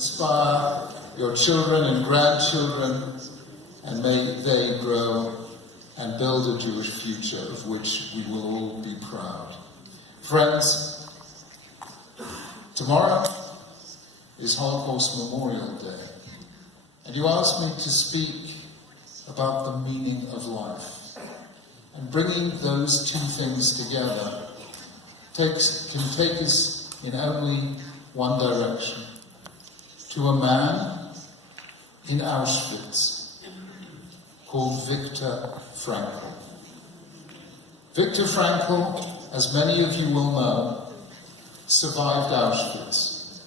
Inspire your children and grandchildren, and may they grow and build a Jewish future of which we will all be proud. Friends, tomorrow is Holocaust Memorial Day, and you asked me to speak about the meaning of life. And bringing those two things together can take us in only one direction, to a man in Auschwitz called Viktor Frankl. Viktor Frankl, as many of you will know, survived Auschwitz.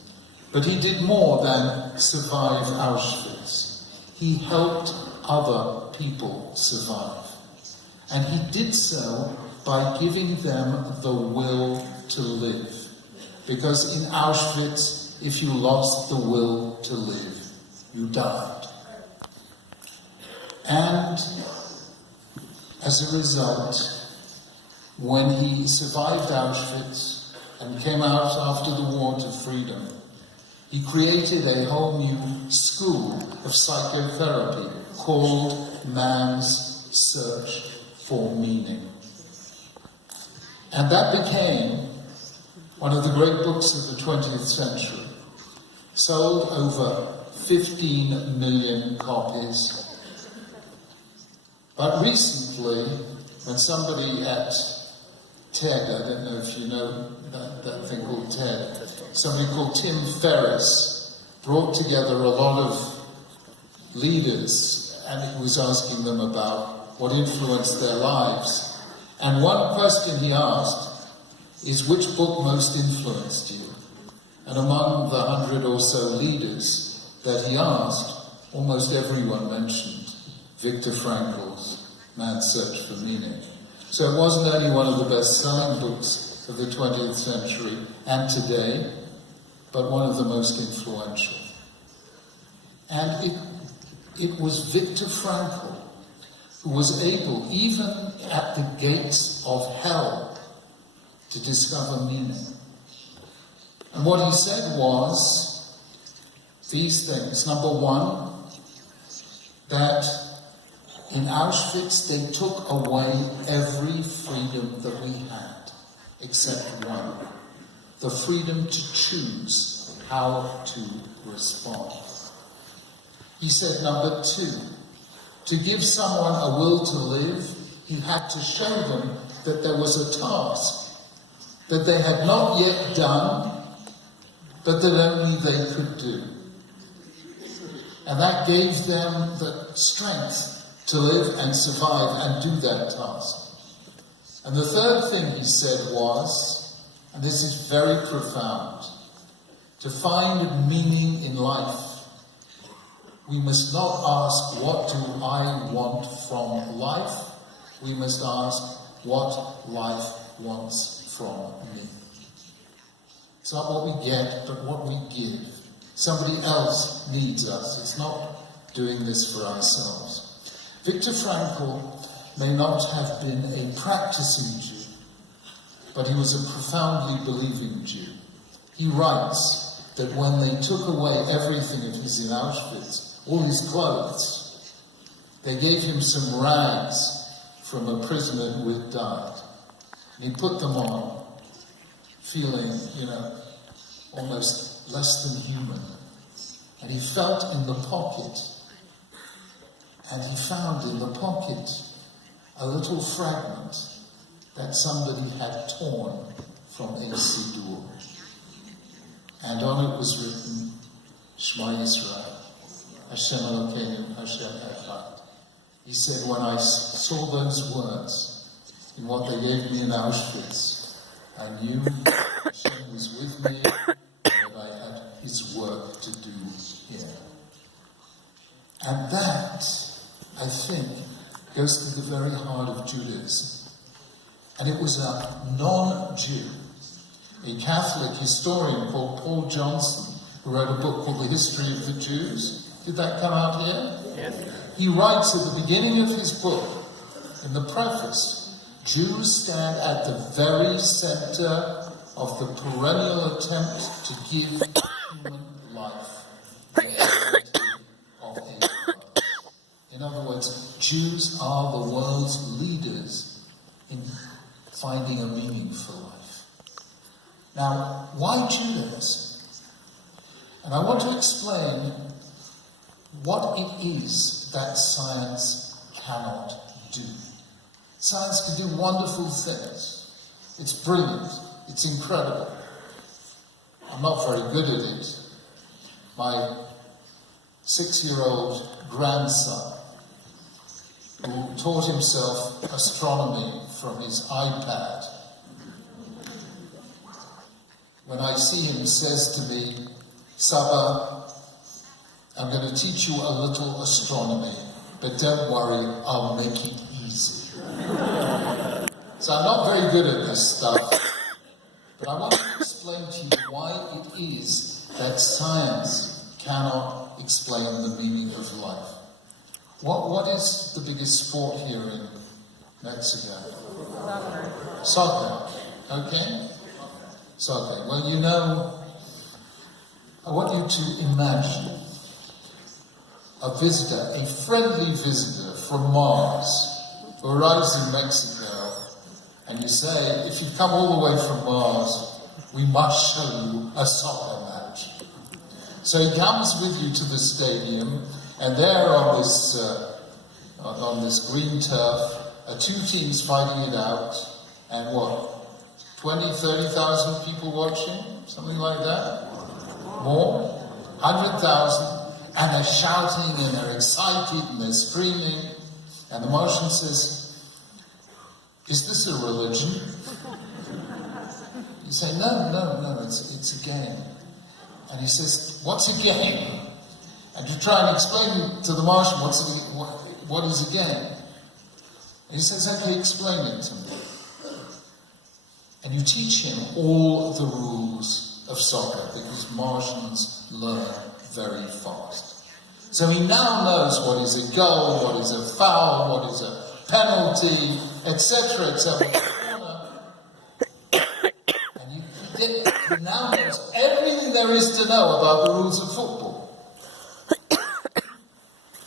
But he did more than survive Auschwitz. He helped other people survive. And he did so by giving them the will to live. Because in Auschwitz, if you lost the will to live, you died. And as a result, when he survived Auschwitz and came out after the war to freedom, he created a whole new school of psychotherapy called Man's Search for Meaning. And that became one of the great books of the 20th century. Sold over 15 million copies. But recently, when somebody at TED, I don't know if you know that thing called TED, somebody called Tim Ferriss brought together a lot of leaders, and he was asking them about what influenced their lives. And one question he asked is, which book most influenced you? And among the 100 or so leaders that he asked, almost everyone mentioned Viktor Frankl's Man's Search for Meaning. So it wasn't only one of the best-selling books of the 20th century and today, but one of the most influential. And it was Viktor Frankl who was able, even at the gates of hell, to discover meaning. And what he said was these things. Number one, that in Auschwitz they took away every freedom that we had, except one. The freedom to choose how to respond. He said, number two, to give someone a will to live, he had to show them that there was a task that they had not yet done, but that only they could do. And that gave them the strength to live and survive and do that task. And the third thing he said was, and this is very profound, to find meaning in life, we must not ask, what do I want from life? We must ask, what life wants from me. It's not what we get, but what we give. Somebody else needs us. It's not doing this for ourselves. Viktor Frankl may not have been a practicing Jew, but he was a profoundly believing Jew. He writes that when they took away everything of his in Auschwitz, all his clothes, they gave him some rags from a prisoner who had died. And he put them on, feeling, almost less than human. And he felt in the pocket, and he found in the pocket a little fragment that somebody had torn from a siddur. And on it was written, Shema Yisrael, Hashem Elokeinu, Hashem Echad. He said, when I saw those words in what they gave me in Auschwitz, I knew Hashem was with me, and that I had his work to do here. And that, I think, goes to the very heart of Judaism. And it was a non-Jew, a Catholic historian called Paul Johnson, who wrote a book called The History of the Jews. Did that come out here? Yes. He writes at the beginning of his book, in the preface, Jews stand at the very center of the perennial attempt to give human life Jews are the world's leaders in finding a meaning for life. Now, why Judaism? And I want to explain what it is that science cannot do. Science can do wonderful things. It's brilliant. It's incredible. I'm not very good at it. My 6-year-old grandson, who taught himself astronomy from his iPad, when I see him, says to me, "Saba, I'm going to teach you a little astronomy, but don't worry, I'll make it easy." So I'm not very good at this stuff, but I want to explain to you why it is that science cannot explain the meaning of life. What is the biggest sport here in Mexico? Soccer. Okay? Soccer. Well, you know, I want you to imagine a visitor, a friendly visitor from Mars, who arrives in Mexico, and you say, if you come all the way from Mars, we must show you a soccer match. So he comes with you to the stadium, and there on this green turf are two teams fighting it out, and what, 20, 30,000 people watching? Something like that? More? 100,000, and they're shouting, and they're excited, and they're screaming, and the Martian says, "Is this a religion?" You say, no, it's a game. And he says, "What's a game?" And you try and explain to the Martian what is a game. And he says, "Okay, explain it to me." And you teach him all the rules of soccer, because Martians learn very fast. So he now knows what is a goal, what is a foul, what is a penalty, etc., etc. And he now knows everything there is to know about the rules of football.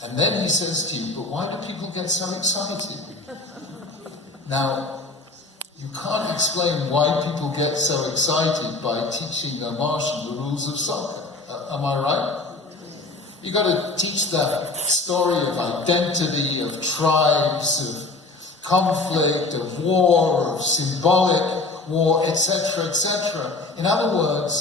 And then he says to you, "But why do people get so excited?" Now, you can't explain why people get so excited by teaching a Martian the rules of soccer. Am I right? You've got to teach that story of identity, of tribes, of conflict, of war, of symbolic war, etc., etc. In other words,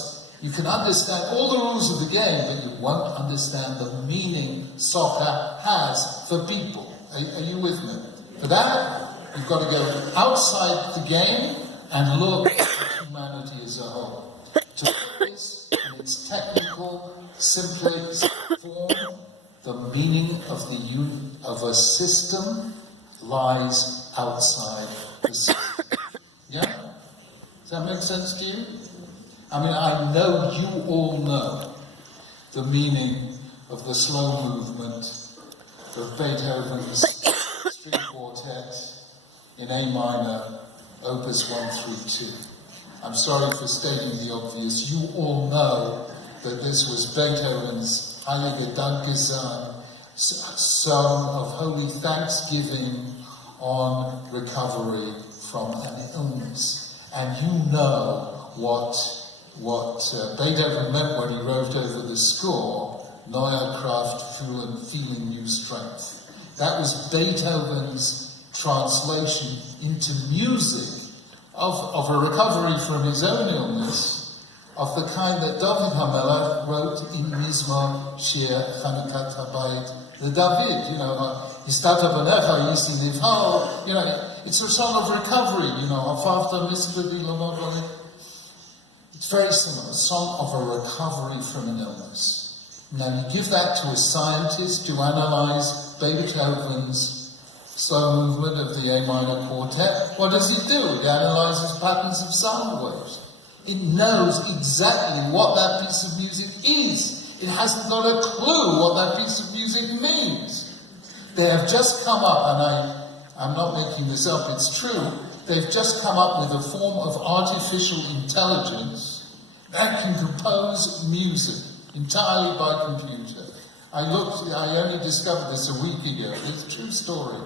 you can understand all the rules of the game, but you won't understand the meaning soccer has for people. Are you with me? For that, you've got to go outside the game and look at humanity as a whole. To put this in its technical, simplest form, the meaning of a system lies outside the system. Yeah? Does that make sense to you? I mean, I know you all know the meaning of the slow movement of Beethoven's String Quartet in A minor, Opus 132. I'm sorry for stating the obvious. You all know that this was Beethoven's Heilige Dankgesang, song of holy thanksgiving on recovery from an illness. And you know what Beethoven meant when he wrote over the score, Neue Kraft fühlen, feeling new strength. That was Beethoven's translation into music of a recovery from his own illness, of the kind that David HaMelech wrote in Mizmor Shir Chanukat HaBayit LeDavid, Histata B'necha Yisi Livho, it's a song of recovery, Afavta Misklevi Lamodoli. It's very similar, a song of a recovery from an illness. Now you give that to a scientist to analyze Beethoven's slow movement of the A minor quartet. What does it do? It analyzes patterns of sound waves. It knows exactly what that piece of music is. It hasn't got a clue what that piece of music means. They have just come up, and I'm not making this up, it's true, they've just come up with a form of artificial intelligence that can compose music entirely by computer. I only discovered this a week ago. It's a true story.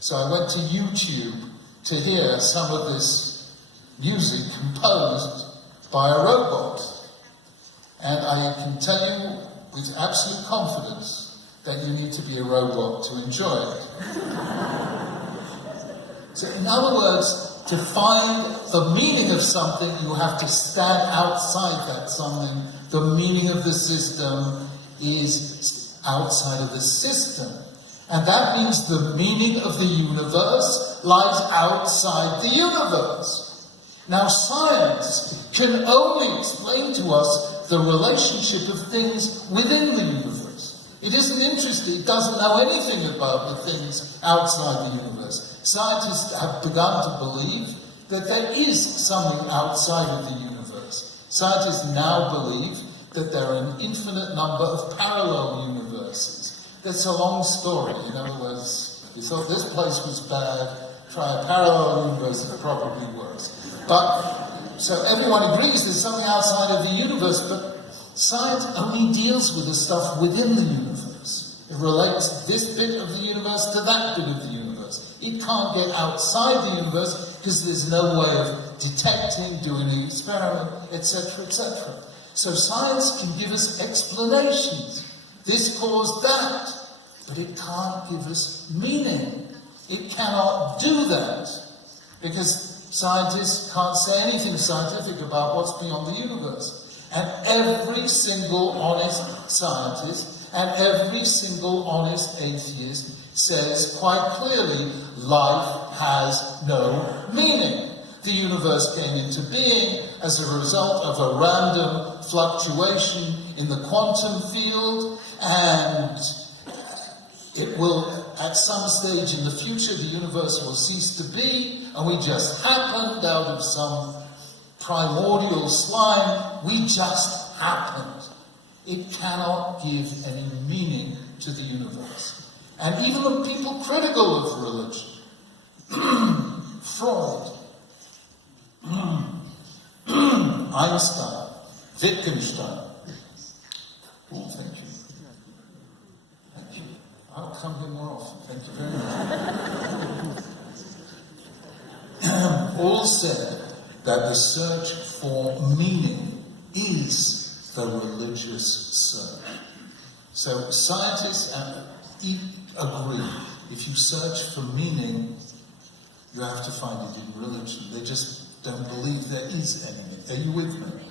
So I went to YouTube to hear some of this music composed by a robot. And I can tell you with absolute confidence that you need to be a robot to enjoy it. So in other words, to find the meaning of something, you have to stand outside that something. The meaning of the system is outside of the system. And that means the meaning of the universe lies outside the universe. Now, science can only explain to us the relationship of things within the universe. It isn't interested, it doesn't know anything about the things outside the universe. Scientists have begun to believe that there is something outside of the universe. Scientists now believe that there are an infinite number of parallel universes. That's a long story. In other words, you thought this place was bad, try a parallel universe, it's probably worse. But, so everyone agrees there's something outside of the universe, but science only deals with the stuff within the universe. It relates this bit of the universe to that bit of the universe. It can't get outside the universe because there's no way of detecting, doing an experiment, etc., etc. So science can give us explanations. This caused that, but it can't give us meaning. It cannot do that because scientists can't say anything scientific about what's beyond the universe. And every single honest scientist and every single honest atheist says quite clearly, life has no meaning. The universe came into being as a result of a random fluctuation in the quantum field, and it will, at some stage in the future, the universe will cease to be, and we just happened out of some primordial slime. We just happened. It cannot give any meaning to the universe. And even the people critical of religion, Freud, Einstein, Wittgenstein. Oh, thank you. Thank you. I'll come here more often. Thank you very much. All said that the search for meaning is the religious search. So scientists agree, if you search for meaning, you have to find it in religion. They just don't believe there is any. Are you with me?